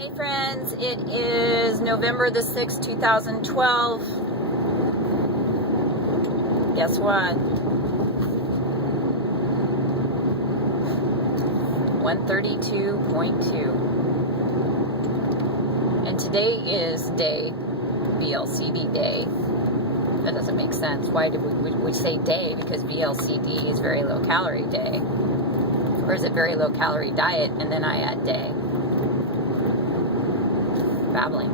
Hey friends, it is November the 6th, 2012. Guess what? 132.2. And today is day, VLCD day. That doesn't make sense. Why do we say day? Because VLCD is very low calorie day. Or is it very low calorie diet and then I add day? Babbling.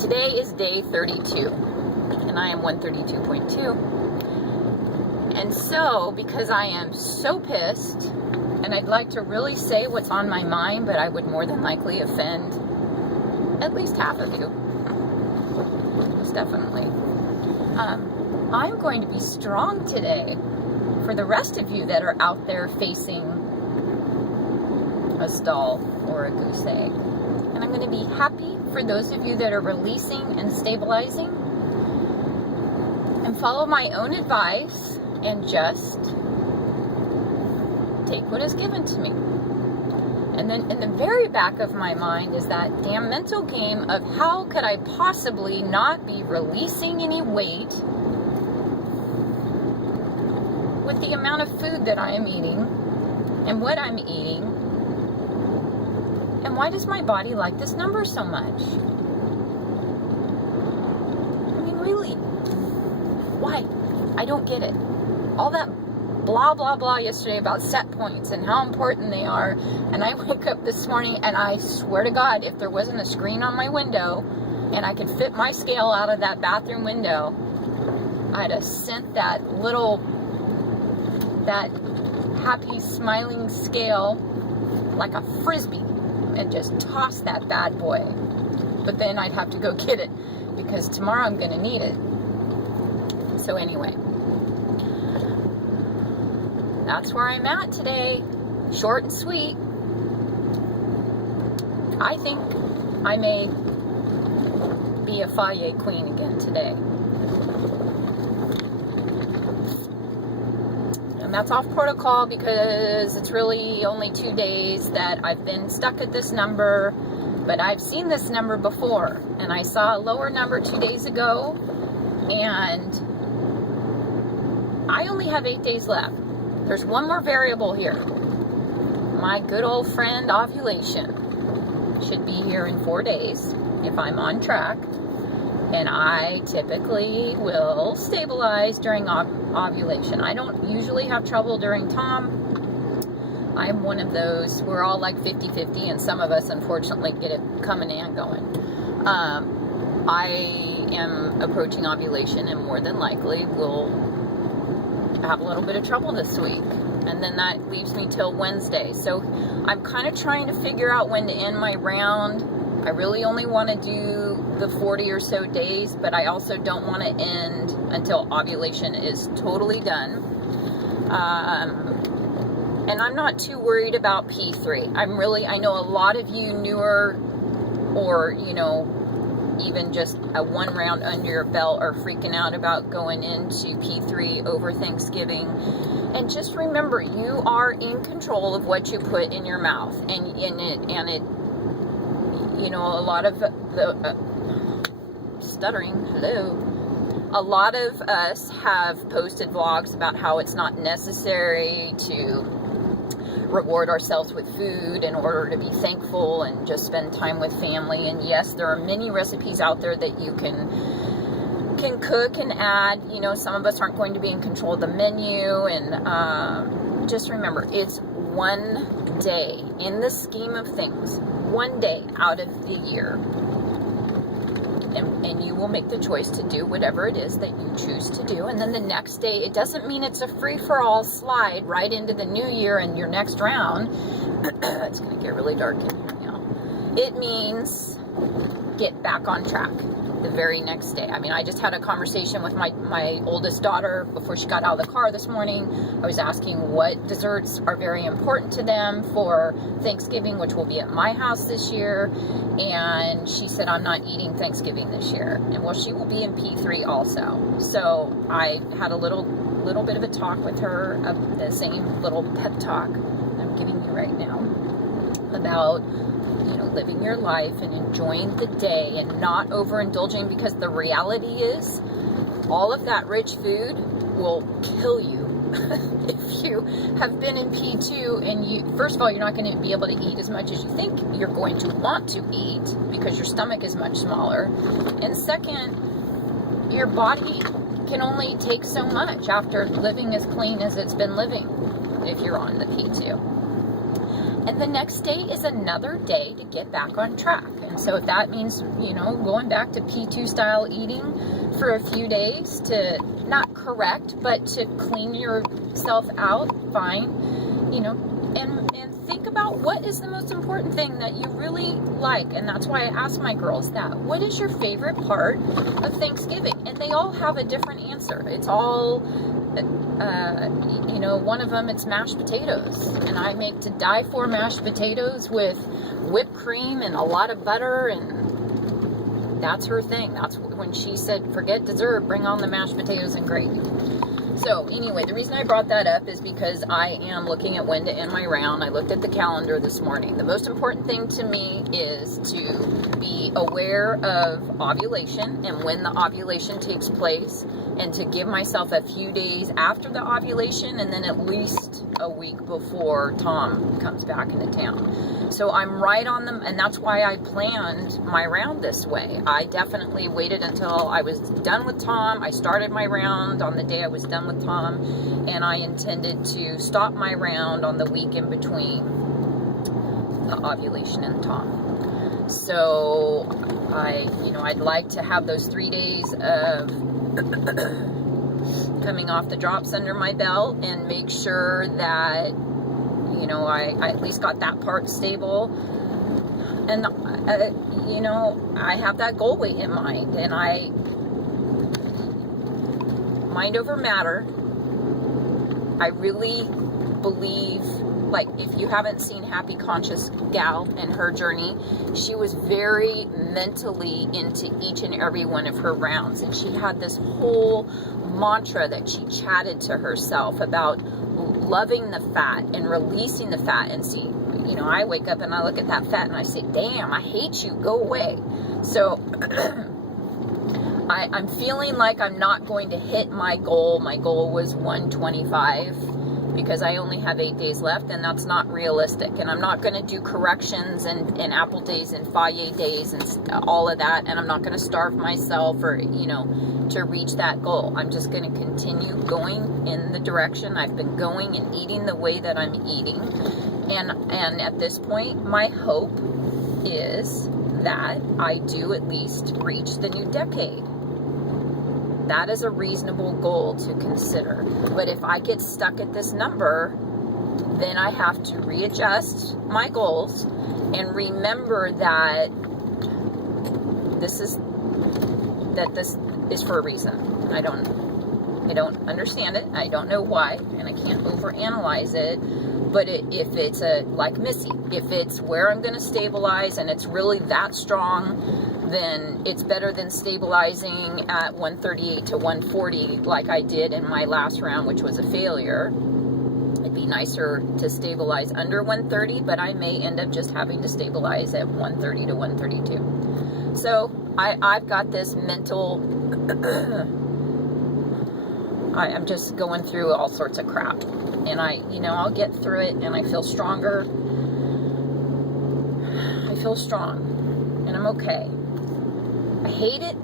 Today is day 32 and I am 132.2. And so, because I am so pissed and I'd like to really say what's on my mind, but I would more than likely offend at least half of you. Most definitely. I'm going to be strong today for the rest of you that are out there facing a stall or a goose egg. And I'm going to be happy for those of you that are releasing and stabilizing and follow my own advice and just take what is given to me. And then in the very back of my mind is that damn mental game of how could I possibly not be releasing any weight with the amount of food that I am eating and what I'm eating. And why does my body like this number so much? I mean, really? Why? I don't get it. All that blah, blah, blah yesterday about set points and how important they are. And I wake up this morning and I swear to God, if there wasn't a screen on my window and I could fit my scale out of that bathroom window, I'd have sent that happy smiling scale like a frisbee and just toss that bad boy. But then I'd have to go get it because tomorrow I'm going to need it. So anyway, that's where I'm at today. Short and sweet. I think I may be a Faye queen again today. And that's off protocol because it's really only 2 days that I've been stuck at this number, but I've seen this number before, and I saw a lower number 2 days ago, and I only have 8 days left. There's one more variable here. My good old friend ovulation should be here in 4 days if I'm on track. And I typically will stabilize during ovulation. I don't usually have trouble during Tom. I'm one of those, we're all like 50-50, and some of us unfortunately get it coming and going. I am approaching ovulation and more than likely will have a little bit of trouble this week. And then that leaves me till Wednesday. So I'm kind of trying to figure out when to end my round. I really only want to do the 40 or so days, but I also don't want to end until ovulation is totally done. And I'm not too worried about P3. I know a lot of you newer or, even just a one round under your belt are freaking out about going into P3 over Thanksgiving. And just remember, you are in control of what you put in your mouth. And it a lot of the stuttering, hello. A lot of us have posted vlogs about how it's not necessary to reward ourselves with food in order to be thankful and just spend time with family. And yes, there are many recipes out there that you can cook and add. Some of us aren't going to be in control of the menu. And just remember, it's one day in the scheme of things. 1 day out of the year, and you will make the choice to do whatever it is that you choose to do. And then the next day, it doesn't mean it's a free-for-all slide right into the new year and your next round. It's going to get really dark in here now. It means get back on track the very next day. I mean, I just had a conversation with my oldest daughter before she got out of the car this morning. I was asking what desserts are very important to them for Thanksgiving, which will be at my house this year. And she said, I'm not eating Thanksgiving this year. And well, she will be in P3 also. So I had a little bit of a talk with her, the same little pep talk I'm giving you right now. about, you know, living your life and enjoying the day and not overindulging, because the reality is all of that rich food will kill you. If you have been in P2 and you, first of all, you're not going to be able to eat as much as you think you're going to want to eat because your stomach is much smaller. And second, your body can only take so much after living as clean as it's been living if you're on the P2. And the next day is another day to get back on track. And so if that means, you know, going back to P2 style eating for a few days to not correct, but to clean yourself out, fine, you know, and think about what is the most important thing that you really like. And that's why I ask my girls that. What is your favorite part of Thanksgiving? And they all have a different answer. It's all, you know, one of them, it's mashed potatoes. And I make to die for mashed potatoes with whipped cream and a lot of butter, and that's her thing. That's when she said, forget dessert, bring on the mashed potatoes and gravy. So anyway, the reason I brought that up is because I am looking at when to end my round. I looked at the calendar this morning. The most important thing to me is to be aware of ovulation and when the ovulation takes place, and to give myself a few days after the ovulation, and then at least a week before Tom comes back into town. So I'm right on them, and that's why I planned my round this way. I definitely waited until I was done with Tom. I started my round on the day I was done with Tom, and I intended to stop my round on the week in between the ovulation and Tom. So I'd like to have those 3 days of coming off the drops under my belt and make sure that, you know, I at least got that part stable. And, you know, I have that goal weight in mind, and mind over matter. I really believe, like, if you haven't seen Happy Conscious Gal and her journey, she was very mentally into each and every one of her rounds. And she had this whole mantra that she chatted to herself about loving the fat and releasing the fat. And see, you know, I wake up and I look at that fat and I say, damn, I hate you, go away. So I'm feeling like I'm not going to hit my goal. My goal was 125 because I only have 8 days left, and that's not realistic. And I'm not going to do corrections and apple days and Faye days and all of that. And I'm not going to starve myself or, you know, to reach that goal. I'm just going to continue going in the direction I've been going and eating the way that I'm eating. And at this point, my hope is that I do at least reach the new decade. That is a reasonable goal to consider. But if I get stuck at this number, then I have to readjust my goals and remember that this is for a reason. I don't understand it. I don't know why, and I can't overanalyze it. But if it's like Missy, if it's where I'm going to stabilize and it's really that strong, then it's better than stabilizing at 138 to 140 like I did in my last round, which was a failure. It'd be nicer to stabilize under 130, but I may end up just having to stabilize at 130 to 132. So I've got this mental, I'm just going through all sorts of crap. And I'll get through it, and I feel stronger. I feel strong, and I'm okay. I hate it.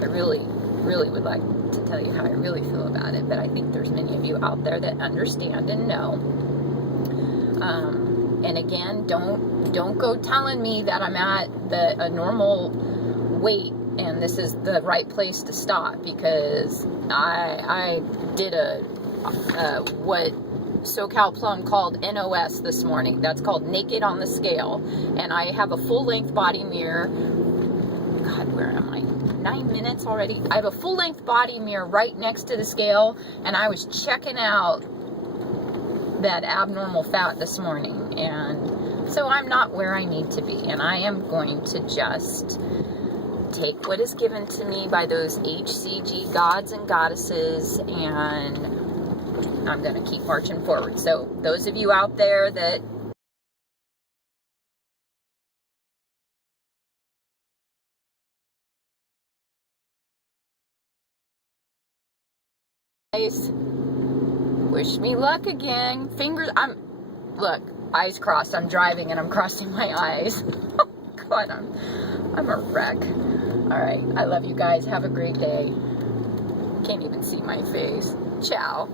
I really, really would like to tell you how I really feel about it, but I think there's many of you out there that understand and know. And again, don't go telling me that I'm at a normal weight and this is the right place to stop, because I did what SoCal Plum called NOS this morning. That's called Naked on the Scale. And I have a full-length body mirror. God, where am I? 9 minutes already? I have a full-length body mirror right next to the scale, and I was checking out that abnormal fat this morning. And so I'm not where I need to be, and I am going to just take what is given to me by those HCG gods and goddesses, and I'm going to keep marching forward. So those of you out there that Guys, wish me luck again. Fingers, look, eyes crossed. I'm driving and I'm crossing my eyes. Oh God, I'm a wreck. All right, I love you guys. Have a great day. Can't even see my face. Ciao.